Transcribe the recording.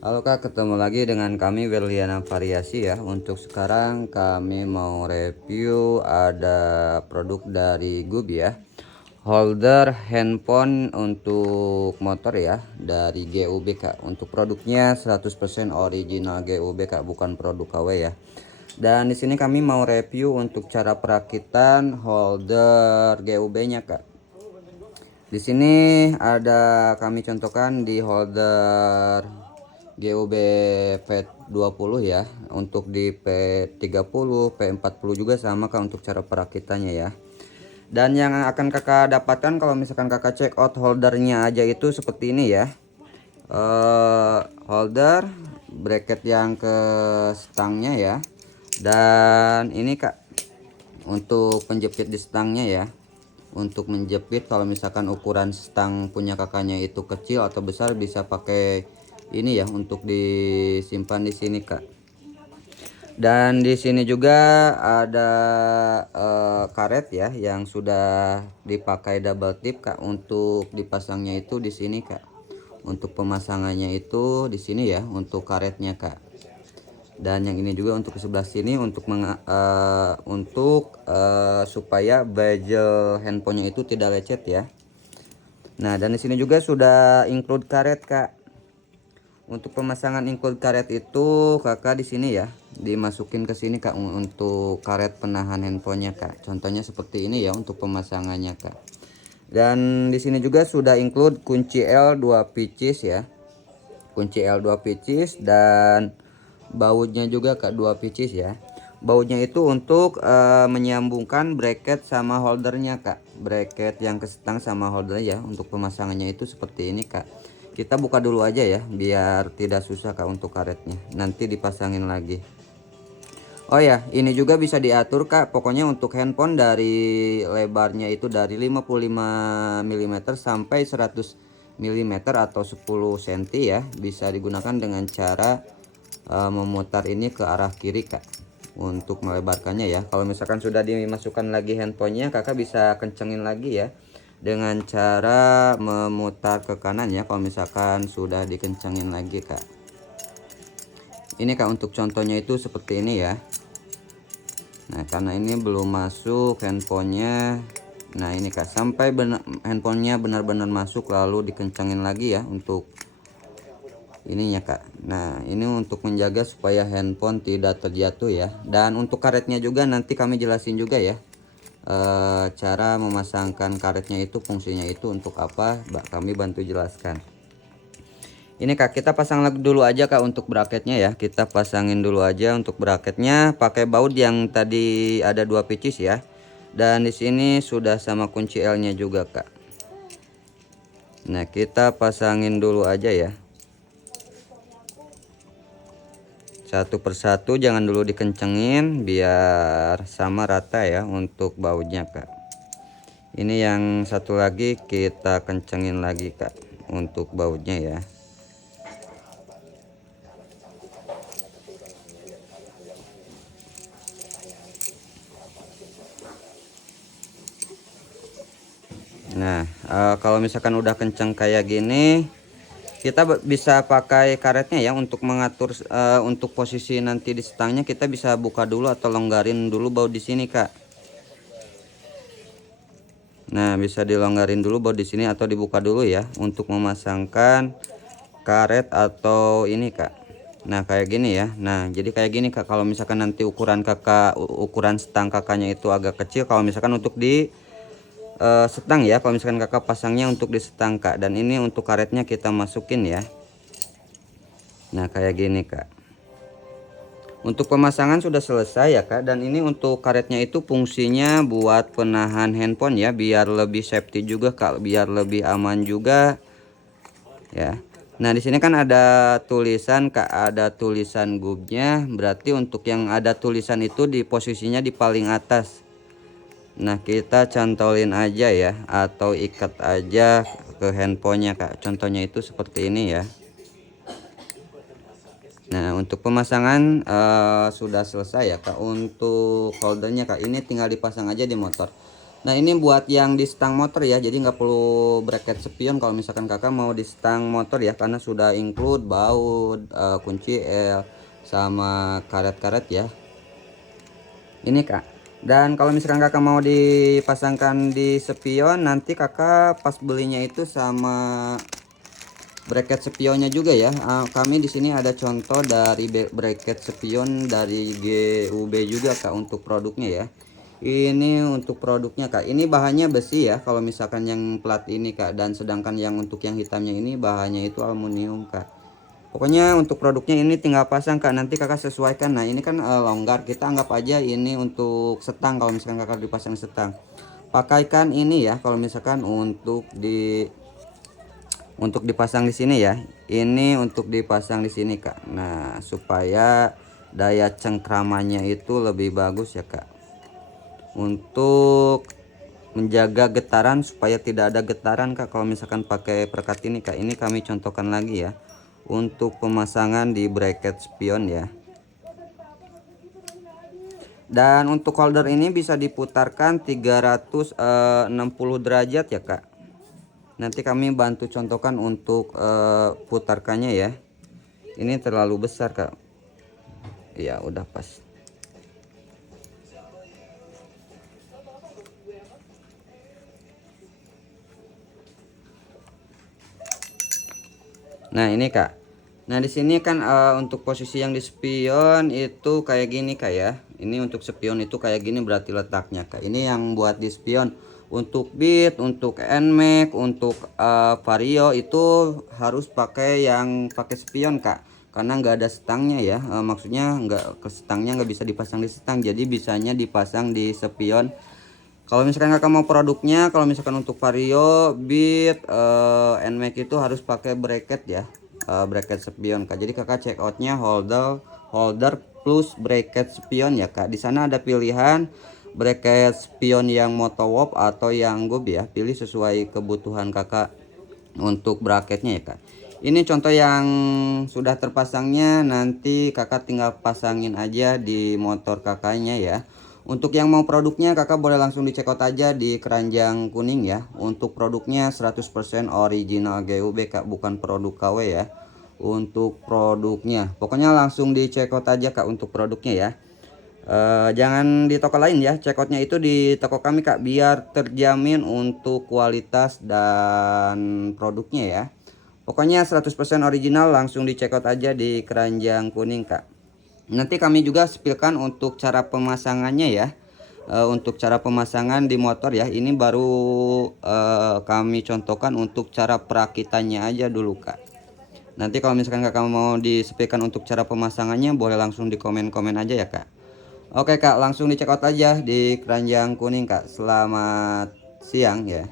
Halo Kak, ketemu lagi dengan kami Wirliana Variasi ya. Untuk sekarang kami mau review ada produk dari Gub ya. Holder handphone untuk motor ya dari GUB Kak. Untuk produknya 100% original GUB Kak, bukan produk KW ya. Dan di sini kami mau review untuk cara perakitan holder GUB-nya Kak. Di sini ada kami contohkan di holder GUB P20 ya. Untuk di P30, P40 juga sama Kak untuk cara perakitannya ya. Dan yang akan Kakak dapatkan kalau misalkan Kakak check out holdernya aja itu seperti ini ya. Holder bracket yang ke stangnya ya. Dan ini Kak untuk penjepit di stangnya ya. Untuk menjepit kalau misalkan ukuran stang punya kakaknya itu kecil atau besar bisa pakai ini ya untuk disimpan di sini Kak. Dan di sini juga ada karet ya yang sudah dipakai double tip Kak. Untuk dipasangnya itu di sini Kak. Untuk pemasangannya itu di sini ya untuk karetnya Kak. Dan yang ini juga untuk ke sebelah sini untuk supaya bezel handphonenya itu tidak lecet ya. Nah, dan di sini juga sudah include karet Kak. Untuk pemasangan include karet itu Kakak di sini ya, dimasukin ke sini Kak untuk karet penahan handphonenya Kak. Contohnya seperti ini ya untuk pemasangannya Kak. Dan di sini juga sudah include kunci L2 pieces ya. Kunci L2 pieces dan bautnya juga Kak 2 pieces ya. Bautnya itu untuk menyambungkan bracket sama holdernya Kak. Bracket yang ke stang sama holder ya. Untuk pemasangannya itu seperti ini Kak. Kita buka dulu aja ya biar tidak susah Kak untuk karetnya. Nanti dipasangin lagi. Oh ya, ini juga bisa diatur Kak. Pokoknya untuk handphone dari lebarnya itu dari 55 mm sampai 100 mm atau 10 cm ya. Bisa digunakan dengan cara memutar ini ke arah kiri Kak. Untuk melebarkannya ya. Kalau misalkan sudah dimasukkan lagi handphonenya, Kakak bisa kencengin lagi ya. Dengan cara memutar ke kanan ya. Kalau misalkan sudah dikencengin lagi Kak. Ini Kak untuk contohnya itu seperti ini ya. Nah, karena ini belum masuk handphonenya. Nah, ini Kak sampai handphonenya benar-benar masuk lalu dikencangin lagi ya untuk ininya Kak. Nah, ini untuk menjaga supaya handphone tidak terjatuh ya. Dan untuk karetnya juga nanti kami jelasin juga ya. Cara memasangkan karetnya itu fungsinya itu untuk apa? Kami bantu jelaskan. Ini Kak, kita pasang dulu aja Kak untuk bracketnya ya. Kita pasangin dulu aja untuk bracketnya pakai baut yang tadi ada 2 pieces ya. Dan di sini sudah sama kunci L-nya juga Kak. Nah, kita pasangin dulu aja ya. Satu persatu, jangan dulu dikencengin biar sama rata ya untuk bautnya Kak. Ini yang satu lagi kita kencengin lagi Kak untuk bautnya ya. Nah, kalau misalkan udah kenceng kayak gini, kita bisa pakai karetnya ya untuk mengatur untuk posisi nanti di stangnya. Kita bisa buka dulu atau longgarin dulu baut di sini Kak. Nah, bisa dilonggarin dulu baut di sini atau dibuka dulu ya untuk memasangkan karet atau ini Kak. Nah, kayak gini ya. Nah, jadi kayak gini Kak. Kalau misalkan nanti ukuran ukuran stang kakaknya itu agak kecil, kalau misalkan untuk di setang ya, kalau misalkan kakak pasangnya untuk di setang Kak. Dan ini untuk karetnya kita masukin ya. Nah, kayak gini Kak. Untuk pemasangan sudah selesai ya Kak. Dan ini untuk karetnya itu fungsinya buat penahan handphone ya, biar lebih safety juga Kak, biar lebih aman juga ya. Nah, di sini kan ada tulisan Kak, ada tulisan gubnya. Berarti untuk yang ada tulisan itu di posisinya di paling atas. Nah, kita cantolin aja ya atau ikat aja ke handphonenya Kak. Contohnya itu seperti ini ya. Nah, untuk pemasangan sudah selesai ya Kak. Untuk holdernya Kak, ini tinggal dipasang aja di motor. Nah ini buat yang di stang motor ya, jadi nggak perlu bracket spion kalau misalkan kakak mau di stang motor ya, karena sudah include baut, kunci L, sama karet-karet ya. Ini kak. Dan kalau misalkan kakak mau dipasangkan di spion, nanti kakak pas belinya itu sama bracket spionnya juga ya. Kami di sini ada contoh dari bracket spion dari GUB juga kak untuk produknya ya. Ini untuk produknya kak, ini bahannya besi ya kalau misalkan yang plat ini kak, dan sedangkan yang untuk yang hitamnya ini bahannya itu aluminium kak. Pokoknya untuk produknya ini tinggal pasang kak, nanti kakak sesuaikan. Nah ini kan longgar, kita anggap aja ini untuk setang. Kalau misalkan kakak dipasang setang, pakaikan ini ya kalau misalkan untuk dipasang di sini ya. Ini untuk dipasang di sini kak. Nah supaya daya cengkramannya itu lebih bagus ya kak, untuk menjaga getaran supaya tidak ada getaran kak kalau misalkan pakai perekat ini kak. Ini kami contohkan lagi ya untuk pemasangan di bracket spion ya. Dan untuk holder ini bisa diputarkan 360 derajat ya kak. Nanti kami bantu contohkan untuk putarkannya ya. Ini terlalu besar kak. Ya udah pas. Nah ini kak. Nah di sini kan untuk posisi yang di spion itu kayak gini kak ya. Ini untuk spion itu kayak gini berarti letaknya kak. Ini yang buat di spion. Untuk beat, untuk nmax, untuk vario itu harus pakai yang pakai spion kak. Karena nggak ada stangnya ya. Maksudnya nggak ke stangnya, nggak bisa dipasang di stang. Jadi bisanya dipasang di spion. Kalau misalkan kakak mau produknya, kalau misalkan untuk vario, beat, nmax itu harus pakai bracket ya, bracket spion kak. Jadi kakak check outnya holder plus bracket spion ya kak. Di sana ada pilihan bracket spion yang motowop atau yang gob ya. Pilih sesuai kebutuhan kakak untuk bracketnya ya kak. Ini contoh yang sudah terpasangnya, nanti kakak tinggal pasangin aja di motor kakaknya ya. Untuk yang mau produknya kakak boleh langsung dicek out aja di keranjang kuning ya. Untuk produknya 100% original GUB kak, bukan produk KW ya. Untuk produknya pokoknya langsung dicek out aja kak untuk produknya ya. Jangan di toko lain ya, check outnya itu di toko kami kak, biar terjamin untuk kualitas dan produknya ya. Pokoknya 100% original, langsung di check out aja di keranjang kuning kak. Nanti kami juga sepilkan untuk cara pemasangannya ya. Untuk cara pemasangan di motor ya, ini baru kami contohkan untuk cara perakitannya aja dulu kak. Nanti kalau misalkan kakak mau disepilkan untuk cara pemasangannya, boleh langsung di komen-komen aja ya kak. Oke kak, langsung di check out aja di keranjang kuning kak. Selamat siang ya.